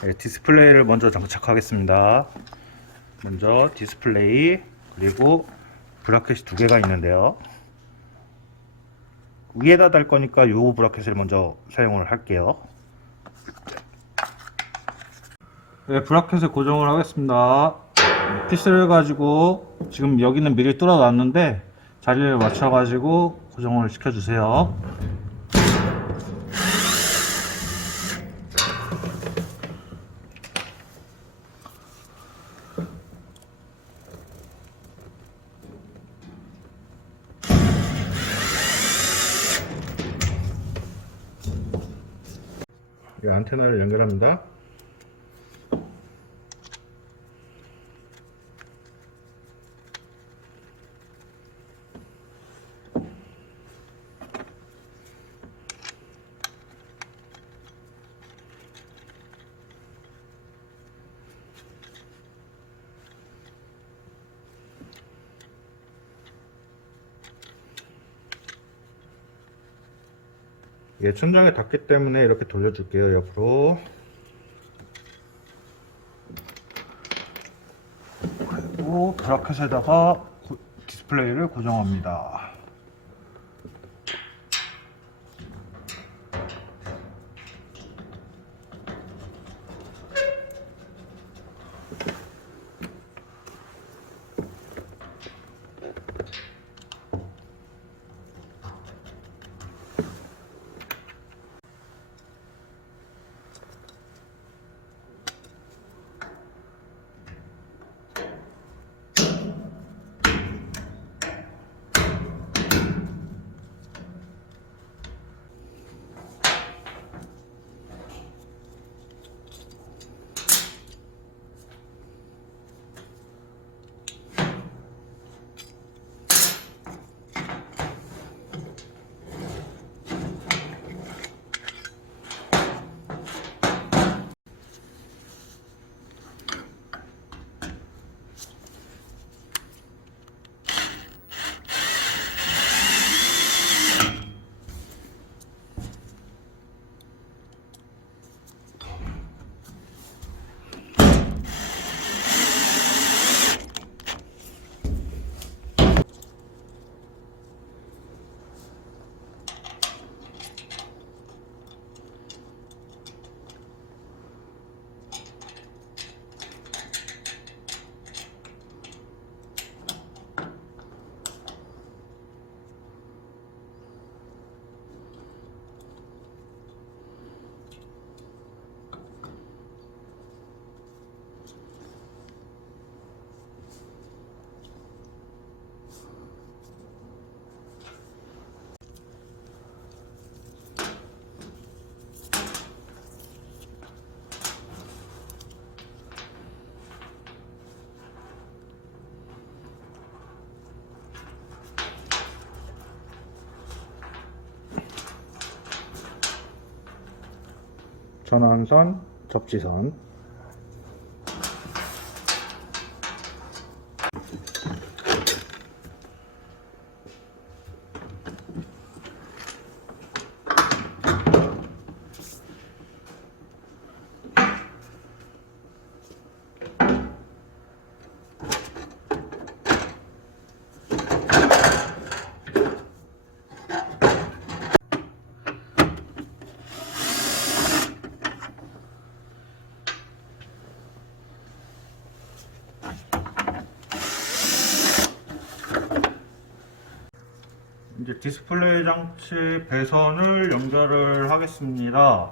네, 디스플레이를 먼저 장착하겠습니다. 먼저 디스플레이 그리고 브라켓이 두 개가 있는데요. 위에다 달 거니까 요 브라켓을 먼저 사용을 할게요. 네, 브라켓을 고정을 하겠습니다. 피스를 가지고 지금 여기는 미리 뚫어 놨는데 자리를 맞춰 가지고 고정을 시켜 주세요. 이 안테나를 연결합니다. 얘 천장에 닿기 때문에 이렇게 돌려줄게요 옆으로. 그리고 브라켓에다가 고- 디스플레이를 고정합니다 전원선 접지선 디스플레이 장치 배선을 연결을 하겠습니다.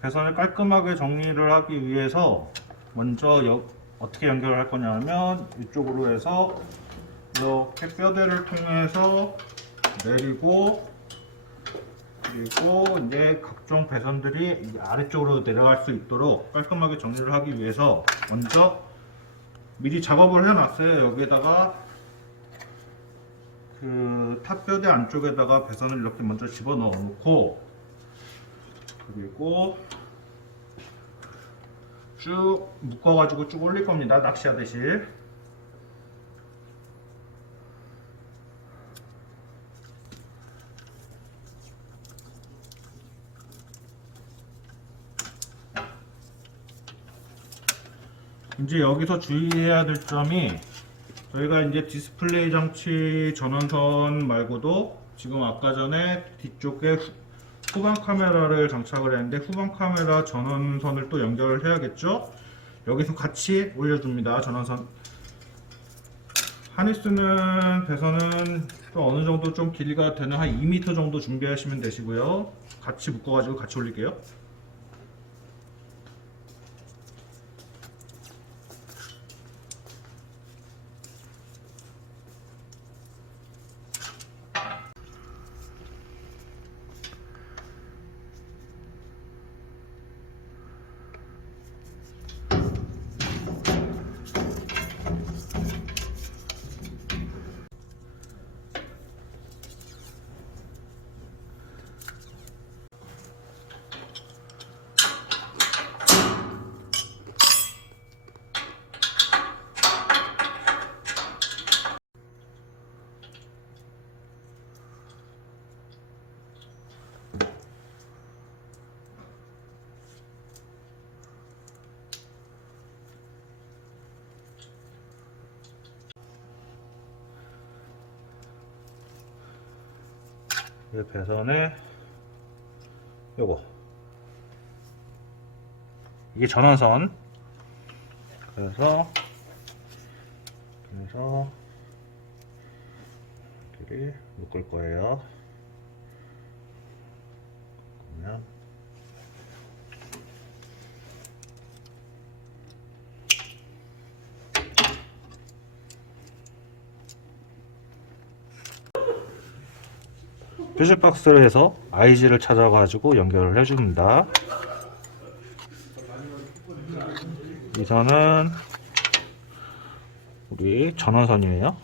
배선을 깔끔하게 정리를 하기 위해서 먼저 여- 어떻게 연결을 할 거냐면 이쪽으로 해서 이렇게 뼈대를 통해서 내리고 그리고 이제 각종 배선들이 이 아래쪽으로 내려갈 수 있도록 깔끔하게 정리를 하기 위해서 먼저 미리 작업을 해놨어요. 여기에다가 그 탑뼈대 안쪽에다가 배선을 이렇게 먼저 집어 넣어 놓고 그리고 쭉 묶어 가지고 쭉 올릴 겁니다 낚시하듯이. 이제 여기서 주의해야 될 점이 저희가 이제 디스플레이 장치 전원선 말고도 지금 아까 전에 뒤쪽에 후- 후방 카메라를 장착을 했는데 후방 카메라 전원선을 또 연결을 해야겠죠? 여기서 같이 올려줍니다. 전원선. 하니스는 배선은 또 어느 정도 좀 길이가 되는 한 2m 정도 준비하시면 되시고요. 같이 묶어가지고 같이 올릴게요. 이 배선에 요거. 이게 전원선. 그래서 그래서 여기를 묶을 거예요 그러면 퓨즈 박스를 해서 IG를 찾아가지고 연결을 해줍니다. 이 선은 우리 전원선이에요.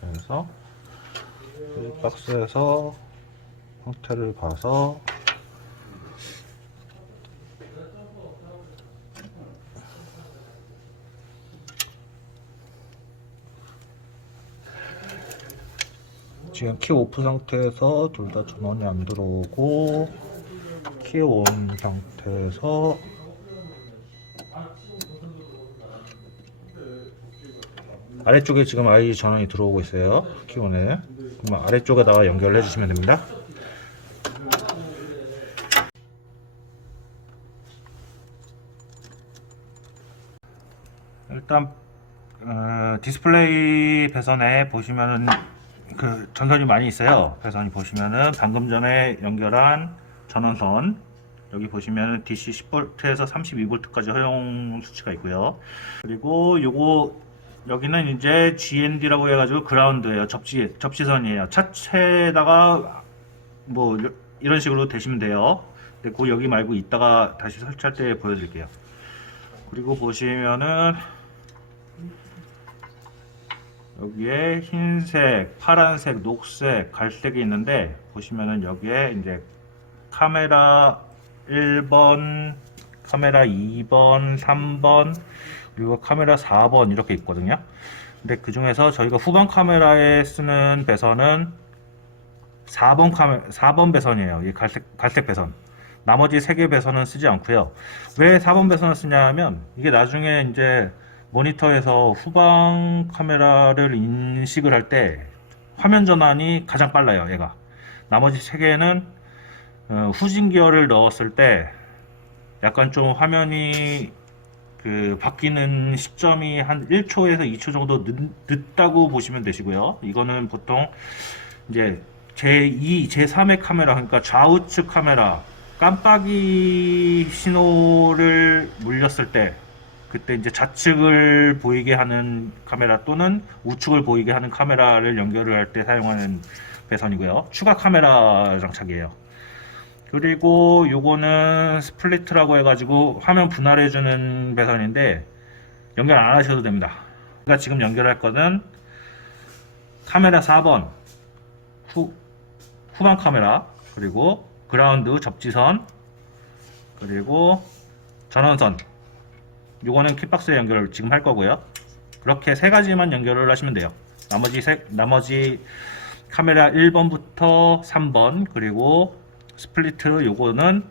그래서 이 박스에서 형태를 봐서 지금 키 오프 상태에서 둘 다 전원이 안 들어오고 키 온 상태에서 아래쪽에 지금 아이 전원이 들어오고 있어요. 키온에. 그럼 아래쪽에다가 연결을 해주시면 됩니다. 일단 어, 디스플레이 배선에 보시면은 그 전선이 많이 있어요. 배선이 보시면은 방금 전에 연결한 전원선 여기 보시면은 DC 10V에서 32V까지 허용 수치가 있고요. 그리고 요거 여기는 이제 GND라고 해가지고 그라운드예요. 접시 접시선이에요. 차체에다가 뭐 이런 식으로 되시면 돼요. 근데 그 여기 말고 이따가 다시 설치할 때 보여드릴게요. 그리고 보시면은 여기에 흰색, 파란색, 녹색, 갈색이 있는데 보시면은 여기에 이제 카메라 1번, 카메라 2번, 3번, 그리고 카메라 4번 이렇게 있거든요. 근데 그 중에서 저희가 후방 카메라에 쓰는 배선은 4번 카메 4번 배선이에요. 이 갈색 갈색 배선. 나머지 3개 배선은 쓰지 않고요. 왜 4번 배선을 쓰냐면 이게 나중에 이제 모니터에서 후방 카메라를 인식을 할 때 화면 전환이 가장 빨라요, 얘가. 나머지 세 개는 어, 후진 기어를 넣었을 때 약간 좀 화면이 그 바뀌는 시점이 한 1초에서 2초 정도 늦, 늦다고 보시면 되시고요. 이거는 보통 이제 제2, 제3의 카메라, 그러니까 좌우측 카메라 깜빡이 신호를 물렸을 때 그때 이제 좌측을 보이게 하는 카메라 또는 우측을 보이게 하는 카메라를 연결을 할 때 사용하는 배선이고요. 추가 카메라 장착이에요. 그리고 요거는 스플리트라고 해가지고 화면 분할해주는 배선인데 연결 안 하셔도 됩니다. 제가 지금 연결할 거는 카메라 4번 후, 후방 카메라 그리고 그라운드 접지선 그리고 전원선 요거는 kit박스에 연결을 지금 할 거고요. 그렇게 세 가지만 연결을 하시면 돼요. 나머지 세, 나머지 카메라 1번부터 3번 그리고 스플리트 요거는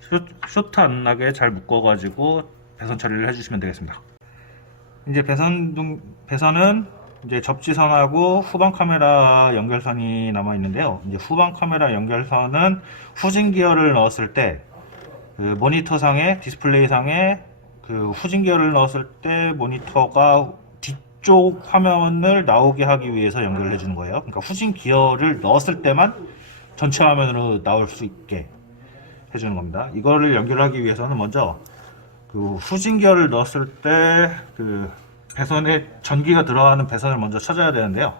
쇼, 쇼트 안 나게 잘 묶어 가지고 배선 처리를 해 주시면 되겠습니다. 이제 배선 등 배선은 이제 접지선하고 후방 카메라 연결선이 남아 있는데요. 이제 후방 카메라 연결선은 후진 기어를 넣었을 때 그 모니터상에 디스플레이상에 그 후진 기어를 넣었을 때 모니터가 뒤쪽 화면을 나오게 하기 위해서 연결을 해주는 거예요. 그러니까 후진 기어를 넣었을 때만 전체 화면으로 나올 수 있게 해주는 겁니다. 이거를 연결하기 위해서는 먼저 그 후진 기어를 넣었을 때 그 배선에 전기가 들어가는 배선을 먼저 찾아야 되는데요.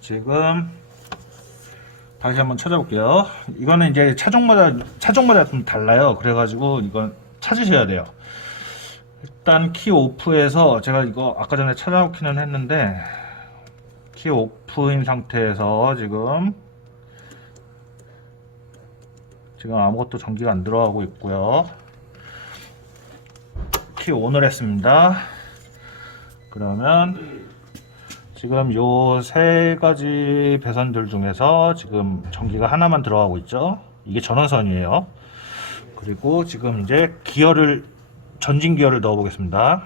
지금 다시 한번 찾아볼게요. 이거는 이제 차종마다 차종마다 좀 달라요. 그래가지고 이건 찾으셔야 돼요. 일단 키 오프에서 제가 이거 아까 전에 찾아놓기는 했는데 키 오프인 상태에서 지금 지금 아무것도 전기가 안 들어가고 있고요. 키 온을 했습니다. 그러면 지금 요 세 가지 배선들 중에서 지금 전기가 하나만 들어가고 있죠. 이게 전원선이에요. 그리고 지금 이제 기어를 전진 기어를 넣어 보겠습니다.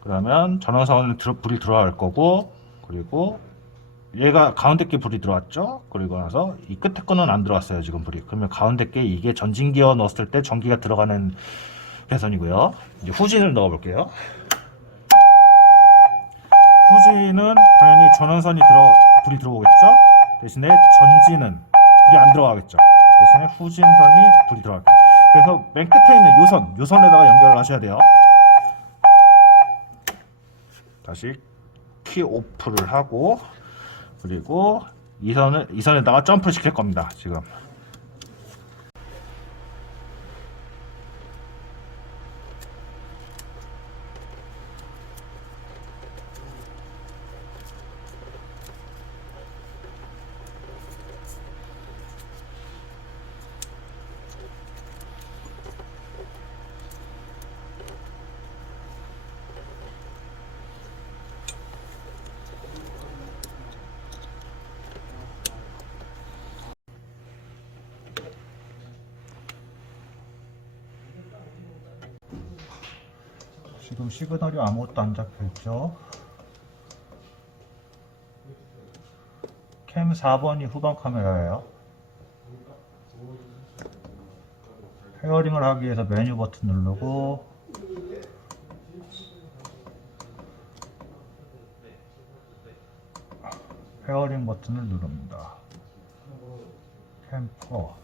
그러면 전원선은 불이 들어갈 거고 그리고 얘가 가운데 게 불이 들어왔죠. 그리고 나서 이 끝에 거는 안 들어왔어요. 지금 불이. 그러면 가운데 게 이게 전진 기어 넣었을 때 전기가 들어가는 배선이고요. 이제 후진을 넣어 볼게요. 후진은 당연히 전원선이 들어 불이 들어오겠죠. 대신에 전진은 불이 안 들어가겠죠. 대신에 후진선이 불이 들어갈 거예요. 그래서 맨 끝에 있는 요선, 요선에다가 연결을 하셔야 돼요. 다시 키 오프를 하고 그리고 이 선을 이 선에다가 점프를 시킬 겁니다. 지금. 지금 시그널이 아무것도 안 잡혀 있죠. 캠 4번이 후방 카메라예요. 페어링을 하기 위해서 메뉴 버튼 누르고 페어링 버튼을 누릅니다. 캠퍼